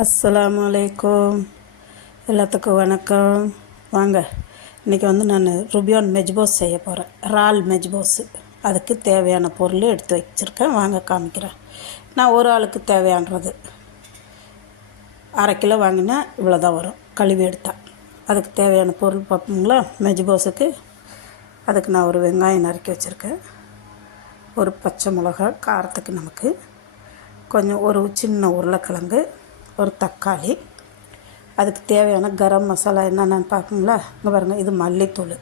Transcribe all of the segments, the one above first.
அஸ்ஸலாமு அலைக்கும். எல்லாத்துக்கும் வணக்கம். வாங்க, இன்றைக்கி நான் ருபியான் மெஜ்போஸ் செய்ய போகிறேன். இறால் மெஜ்போஸு. அதுக்கு தேவையான பொருள் எடுத்து வச்சுருக்கேன். வாங்க காமிக்கிறேன். நான் ஒரு ஆளுக்கு தேவையானது 1/2 கிலோ வாங்கினா இவ்வளோ தான் வரும், கழுவி எடுத்தால். அதுக்கு தேவையான பொருள் பார்ப்போங்களா? மெஜ்போஸுக்கு அதுக்கு நான் ஒரு வெங்காயம் நறுக்கி வச்சுருக்கேன், ஒரு பச்சை மிளகா காரத்துக்கு நமக்கு, கொஞ்சம் ஒரு சின்ன உருளைக்கிழங்கு, ஒரு தக்காளி, அதுக்கு தேவையான கரம் மசாலா என்னென்னு பார்க்குங்களா? இங்கே பாருங்கள், இது மல்லித்தூள்,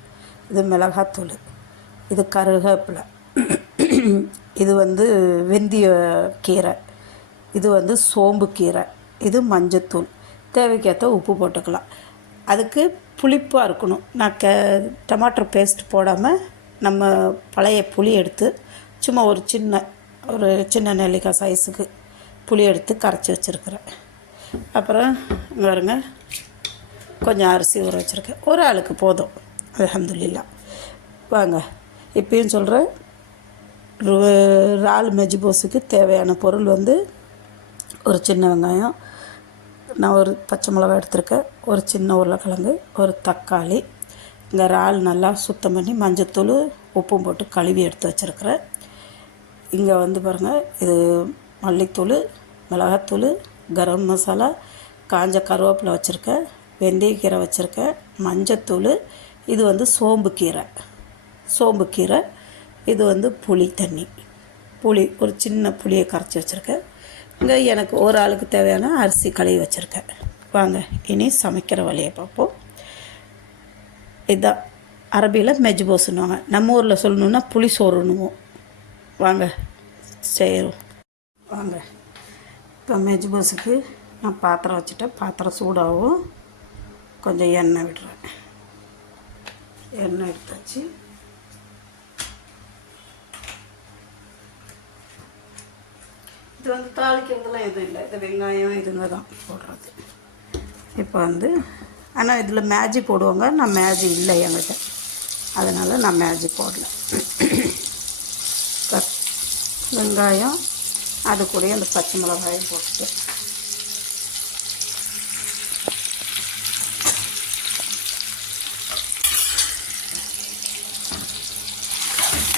இது மிளகாத்தூள், இது கருவேப்பிலை, இது வெந்தய கீரை, இது சோம்பு கீரை, இது மஞ்சத்தூள், தேவைக்கேற்ற உப்பு போட்டுக்கலாம். அதுக்கு புளிப்பாக இருக்கணும். நான் டமாட்டோ பேஸ்ட் போடாமல் நம்ம பழைய புளி எடுத்து சும்மா ஒரு சின்ன நெல்லிக்காய் சைஸுக்கு புளி எடுத்து கரைச்சி வச்சுருக்கிறேன். அப்புறம் இங்கே வருங்க, கொஞ்சம் அரிசி ஊற வச்சுருக்கேன். ஒரு ஆளுக்கு போதும், அல்ஹம்துலில்லாஹ். வாங்க, இப்பயும் சொல்கிறேன். இறால் மெஜ்போஸுக்கு தேவையான பொருள் ஒரு சின்ன வெங்காயம், நான் ஒரு பச்சை மிளகா எடுத்திருக்கேன், ஒரு சின்ன உருளைக்கிழங்கு, ஒரு தக்காளி, இந்த இறால் நல்லா சுத்தம் பண்ணி மஞ்சத்தூள் உப்பும் போட்டு கழுவி எடுத்து வச்சுருக்கிறேன். இங்கே பாருங்கள், இது மல்லித்தூள், மிளகாத்தூள், கரம் மசாலா, காஞ்ச கருவேப்பிலை வச்சுருக்கேன், வெந்தயக்கீரை வச்சுருக்கேன், மஞ்சத்தூள், இது சோம்பு கீரை, இது புளி தண்ணி, ஒரு சின்ன புளியை கரைச்சி வச்சுருக்கேன். இங்கே எனக்கு ஒரு ஆளுக்கு தேவையான அரிசி கழுவி வச்சுருக்கேன். வாங்க, இனி சமைக்கிற வழியை பார்ப்போம். இதுதான் அரபியில் மெஜ்போஸ்னுவாங்க, நம்ம ஊரில் சொல்லணுன்னா புளி சோறுன்னுவோம். வாங்க செய்கிறோம். வாங்க, இப்போ மெஜ்போஸுக்கு நான் பாத்திரம் வச்சுட்டேன். பாத்திரம் சூடாகவும் கொஞ்சம் எண்ணெய் விடுறேன். எண்ணெய் எடுத்தாச்சு. இது தாளிக்கிறதுலாம் எதுவும் இல்லை, இது வெங்காயம் இதுங்க தான் போடுறது. இப்போ ஆனால் இதில் மேஜி போடுவாங்க, நான் மேஜி இல்லை என்கிட்ட, அதனால் நான் மேஜி போடல. வெங்காயம், அது கூட அந்த பச்சை மிளகாயும் போட்டுட்டு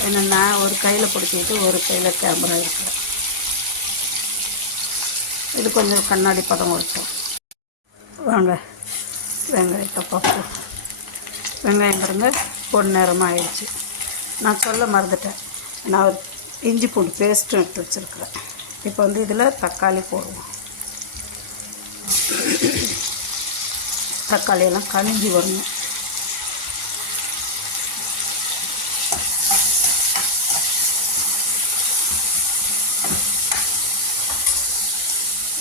என்னென்னா ஒரு கையில் பிடிச்சிக்கிட்டு ஒரு கையில் கேமரா இருக்கிறேன். இது கொஞ்சம் கண்ணாடி பதம் வரட்டும். வாங்க, வெங்காயத்தை பார்ப்போம். வெங்காயம் பாருங்க, பொன்னிறமாக ஆயிடுச்சு. நான் சொல்ல மறந்துட்டேன், நான் ஒரு இஞ்சி பூண்டு பேஸ்ட்டும் எடுத்து வச்சுருக்கிறேன். இப்போ இதில் தக்காளி போடுவோம். தக்காளியெல்லாம் கனிஞ்சி வரணும்.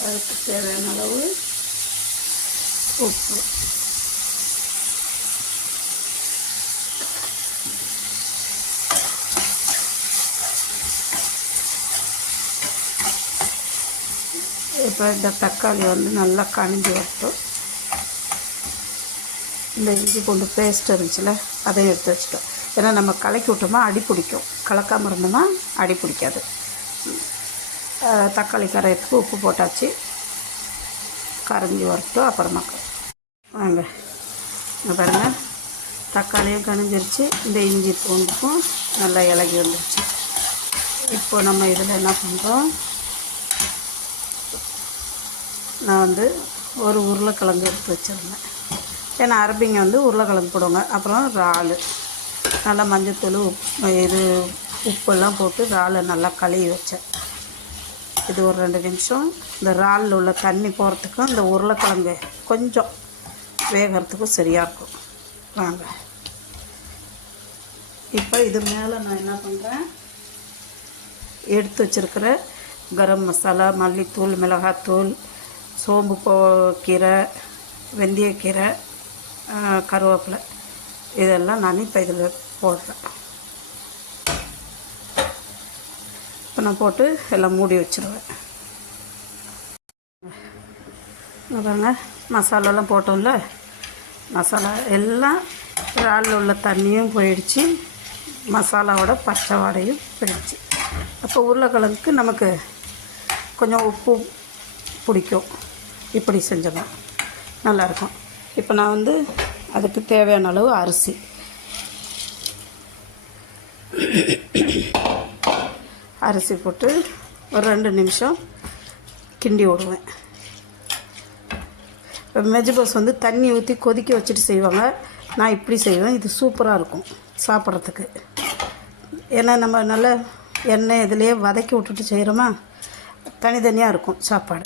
அதுக்கு தேவையான அளவு உப்பு, இப்போ இந்த தக்காளி நல்லா கனிஞ்சி வரட்டும். இந்த இஞ்சி பூண்டு பேஸ்ட் இருந்துச்சுல, அதையும் எடுத்து வச்சுட்டோம். ஏன்னா நம்ம கலக்கி விட்டோமா அடி பிடிக்கும், கலக்காமல் இருந்தோமா அடி பிடிக்காது. தக்காளி கரையத்துக்கு உப்பு போட்டாச்சு, கரைஞ்சி வரட்டும். அப்புறமா வாங்க, இங்கே பாருங்கள், தக்காளியும் கனிஞ்சிருச்சு, இந்த இஞ்சி பூண்டுக்கும் நல்லா இலகி வந்துருச்சு. இப்போ நம்ம இதில் என்ன பண்ணுறோம், நான் ஒரு உருளைக்கிழங்கு எடுத்து வச்சுருந்தேன். ஏன்னா அரபிங்க உருளைக்கிழங்கு போடுவாங்க. அப்புறம் இறால் நல்லா மஞ்சத்தூள் உப்பெல்லாம் போட்டு இறாலை நல்லா கழுவி வச்சேன். இது ஒரு 2 நிமிஷம் இந்த இறாலில் உள்ள தண்ணி போகிறதுக்கும் இந்த உருளைக்கிழங்கு கொஞ்சம் வேகிறதுக்கும் சரியாக இருக்கும். வாங்க, இப்போ இது மேலே நான் என்ன பண்ணுறேன், எடுத்து வச்சுருக்கிற கரம் மசாலா, மல்லித்தூள், மிளகாத்தூள், சோம்பு கீரை, வெந்தயக்கீரை, கருவேப்பிலை, இதெல்லாம் நான் இப்போ இதில் போடுறேன். இப்போ நான் போட்டு எல்லாம் மூடி வச்சுருவேன். பாருங்க, மசாலாலாம் போட்டோம்ல, மசாலா எல்லாம் இறாலில் உள்ள தண்ணியும் போயிடுச்சு, மசாலாவோட பச்சை வாடையும் போயிடுச்சு. அப்போ உருளைக்கிழங்குக்கு நமக்கு கொஞ்சம் உப்பு பிடிக்கும். இப்படி செஞ்சோம்னா நல்லாயிருக்கும். இப்போ நான் வந்து அதுக்கு தேவையான அளவு அரிசி போட்டு ஒரு 2 நிமிஷம் கிண்டி விடுவேன். இப்போ மெஜ்போஸ் வந்து தண்ணி ஊற்றி கொதிக்க வச்சுட்டு செய்வாங்க. நான் இப்படி செய்வேன். இது சூப்பராக இருக்கும் சாப்பிட்றதுக்கு. ஏன்னா நம்ம நல்லா எண்ணெய் இதிலையே வதக்கி விட்டுட்டு செய்கிறோமா, தனித்தனியாக இருக்கும் சாப்பாடு.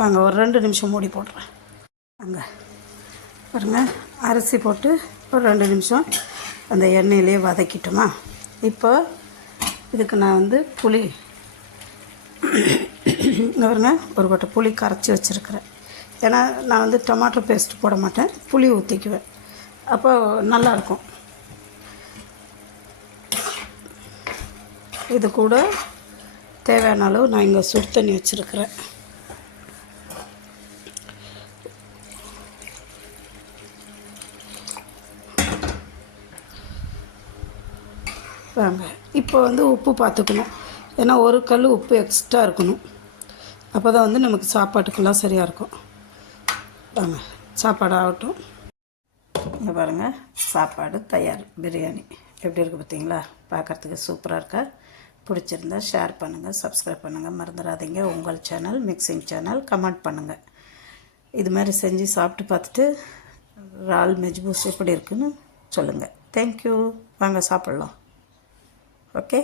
வாங்க ஒரு 2 நிமிஷம் மூடி போடுறேன். அங்கே பாருங்கள், அரிசி போட்டு ஒரு 2 நிமிஷம் அந்த எண்ணெயிலே வதக்கிட்டோமா. இப்போ இதுக்கு நான் வந்து புளி பாருங்க, ஒரு கொட்டை புளி கரைச்சி வச்சுருக்கிறேன். ஏன்னா நான் வந்து டொமாட்டோ பேஸ்ட் போட மாட்டேன், புளி ஊற்றிக்குவேன். அப்போ நல்லாயிருக்கும். இது கூட தேவையான அளவு நான் இங்கே சுடு தண்ணி வச்சுருக்கிறேன். வாங்க இப்போ வந்து உப்பு பார்த்துக்கணும். ஏன்னா ஒரு கல் உப்பு எக்ஸ்ட்ரா இருக்கணும். அப்போ தான் வந்து நமக்கு சாப்பாட்டுக்கெல்லாம் சரியாக இருக்கும். வாங்க சாப்பாடு ஆகட்டும். இங்கே பாருங்கள், சாப்பாடு தயார். பிரியாணி எப்படி இருக்குது பார்த்தீங்களா? பார்க்குறதுக்கு சூப்பராக இருக்கா? பிடிச்சிருந்தா ஷேர் பண்ணுங்கள், சப்ஸ்கிரைப் பண்ணுங்கள், மறந்துடாதீங்க. உங்கள் சேனல் மிக்சிங் சேனல். கமெண்ட் பண்ணுங்கள். இது மாதிரி செஞ்சு சாப்பிட்டு பார்த்துட்டு இறால் மெஜ்பூஸ் எப்படி இருக்குன்னு சொல்லுங்கள். தேங்க்யூ. வாங்க சாப்பிட்லாம். ஓகே.